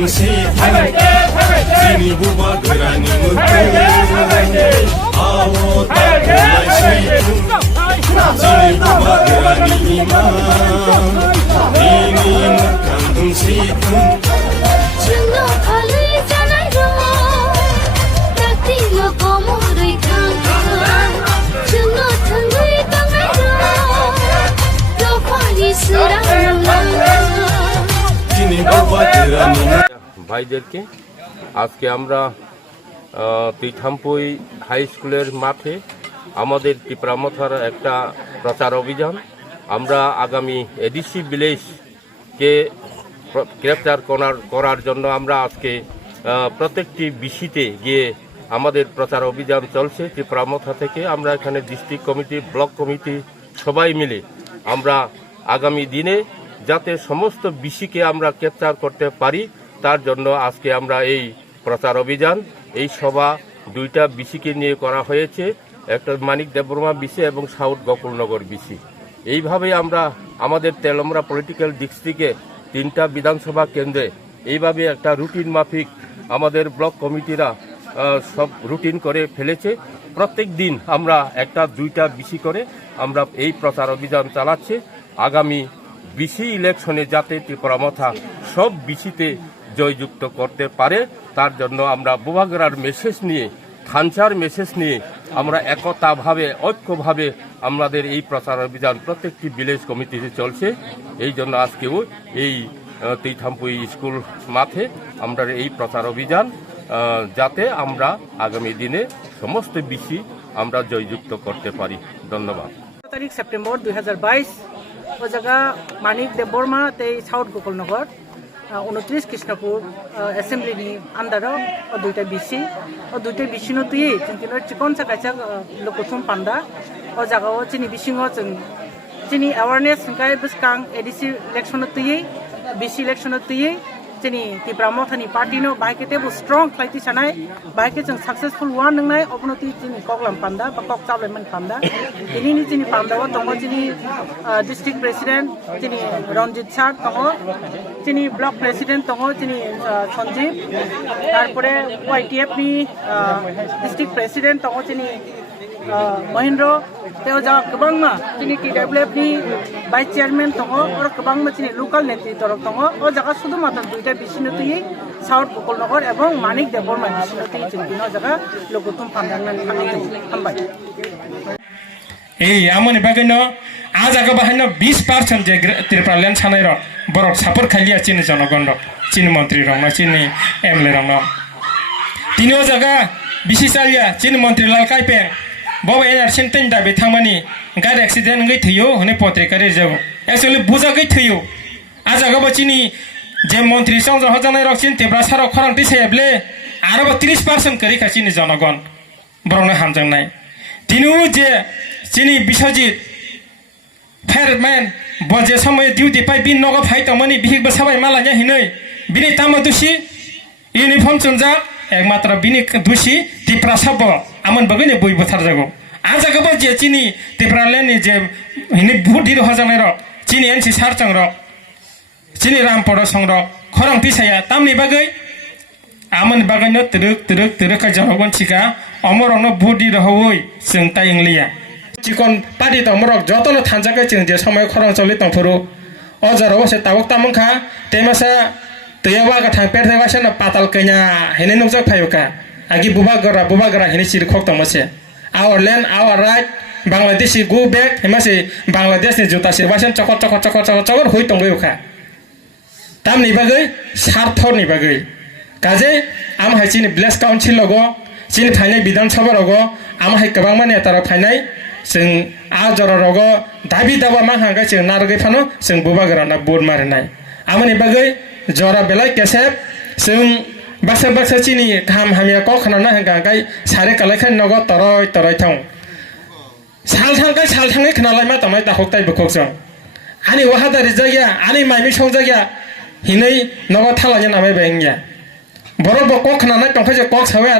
दोंसे जोंनि बुबा गोरानि आवो दाखोलायसै जोंनि बुबा गोरानि इमान बेनि मोखां दोंसे जोंनो फालै जानाय दं दाख्लिल' गमरै खांखां जोंनो थोंगै दांनाय दं दफानि सोरां जोंनि बुबा गोरानि ভাইদেরকে আজকে আমরা তিথামপুই হাই স্কুলের মাঠে আমাদের টিপ্রা মথার একটা প্রচার অভিযান আমরা আগামী এডিসি ভিলেজকে গ্রেপ্তার করার জন্য আমরা আজকে প্রত্যেকটি বিসিতে গিয়ে আমাদের প্রচার অভিযান চলছে। টিপ্রা মথা থেকে আমরা এখানে ডিস্ট্রিক্ট কমিটি ব্লক কমিটি সবাই মিলে আমরা আগামী দিনে যাতে সমস্ত বিসিকে আমরা গ্রেপ্তার করতে পারি তার জন্য আজকে আমরা এই প্রচার অভিযান এই সভা দুইটা বিসিকে নিয়ে করা হয়েছে, একটা মানিক দেববর্মা বিসি এবং সাউথ গোকুলনগর বিসি। এইভাবে আমরা আমাদের তেলমরা পলিটিক্যাল ডিস্ট্রিক্টে 3টা বিধানসভা কেন্দ্রে এইভাবে একটা রুটিন মাফিক আমাদের ব্লক কমিটিরা সব রুটিন করে ফেলেছে। প্রত্যেক দিন আমরা 1-2টা বিসি করে আমরা এই প্রচার অভিযান চালাচ্ছি। আগামী বিসি ইলেকশনে যাতে ত্রিপুরা মথা সব বিসিতে জয়যুক্ত করতে পারে তার জন্য আমরা বুবাগড়ার মেসেজ নিয়ে খানচার মেসেজ নিয়ে আমরা একতাভাবে ঐক্যভাবে আমাদের এই প্রচার অভিযান প্রত্যেকটি ভিলেজ কমিটিতে চলছে। এই জন্য আজকেও এই তিথামপুই স্কুল মাঠে আমরা এই প্রচার অভিযান যাতে আমরা আগামী দিনে সমস্ত বিসি আমরা জয়যুক্ত করতে পারি। ধন্যবাদ। तारिख सेप्टेम्बर 2022 ओ जगह मानिक देबबर्मा ते south Gokulnagar 29 Krishnapur assembly under दुईटा बिसि नो तुई चिंकिनो चिकन सा काचा लोकथुम पांडा ओ जगह चिनी बिसिंगो चिनी अवेयरनेस संकाय बसकां एडीसी इलेक्शन तुई बिसि इलेक्शन तुई चिनी टिप्रा मथानि पार्टी नो बाइके तेबो स्ट्रंग खाइति सानाय बाइके जों सक्सेसफुल वन नंगनाय अपनति चिनी कगलाम पांडा बा कक चाबलेमन पांडा इनिनि चिनी पांडाव दंगो चिनी डिस्ट्रिक्ट प्रेसिडेंट चिनी रंजित सार दंगो चिनी ब्लक प्रेसिडेंट दंगो चिनी संजीव तारपरे वाईटीएफ नि डिस्ट्रिक्ट प्रेसिडेंट दंगो चिनी महेंद्र तेव जा गोबांमा चिनी टीडब्ल्यूएफ नि भाइस चेयरमैन दङ आरो गोबांमा चिनी लोकल नेतृत्व दङ ओ जागा शुद्ध मात्र दुईटा बिसिनो तुई साउथ गोकुलनगर एवं मानिक देबबर्मा बिसिनो तुई चिनी जागा लोकथुम फान्दांनानै हामबाय ए आमनि बागैनो आ जागा बाहायनो 20% जे त्रिप्राल्यान्ड सानाय र बरक सापर खालिया चिनी जनगण र चिनी मन्त्री रंग चिनी एमएलए रंग तिनो जागा बिसि चालिया चिनी मन्त्री लाल काइपें बाबा एनआरसी तीन दाबे थांमानि गारि एक्सिडेंट गई थयो हने पत्रिका रे जाओ एक्चुअली बुजा गई थयो आ जागा बचिनी जे मन्त्री संग हजानाय रक्सिन तेब्रा सारो खरंति सेबले आरो 30% करि खासिनि जनगण बरंनो हामजांनाय दिनु जे चिनी बिश्वजित फायरमैन बजे समय डिउटी पाइ बिन नग फाइ तमनि बिहिक बसाबाय मालाnya हिनै बिनि तामदुसि इउनिफर्म चुनजा एकमात्र बिनि दुसि टिप्रा सब आमन बगैने बय बथार जागो आ जागबो जे चिनी टिप्राल्यान्डनि जे हिनि बहुत दिरो हजानाय र चिनी एनसी सारचंग र चिनी रामपड संग र खरं पिसाया तामनि बगै आमन बगैनो तुरुक जनगण छिका अमरनो बहुत दिरो होय जों ताइंलिया चिकन पार्टी तमरक जतनो थानजाकै जों जे समय खरं चलि तंफुरु अजराव से तावक तामंखा तेमासा तयवा गथां पेरथायवासन पाताल कैना हेने नमजक फायुका आगि बुबागरा हेने सिर खक तमसे our land our right Bangladeshi go back हेमासे बांग्लादेश नि जुता से वासन चकर होय तंगयखा तामनि बागै सार्थनि बागै काजे आम हाइचिनि ब्लेस काउन्सिल लगो चिन फाइनाय विधानसभा रगो आम हाइ गोबां माने तार फाइनाय जों आ जरा रगो दाबि दाबा मा हांगा जों नारगै फानो जों बुबागराना बोर्ड मारनाय आमनि बागै जरा बेलाय केसेब जों बाक्सा चिनी घाम हामिया क खाना हंगाय सारे कलेखाय नग तरय थां साल थांगै खनालाय मा तमाय ताखकताय बखक जों आनि वहादारि जायगा आनि माइमि सं जायगा हिनै नग थालाय नामाय बेंगिया बर बक खाना टंखाय जे कक सावे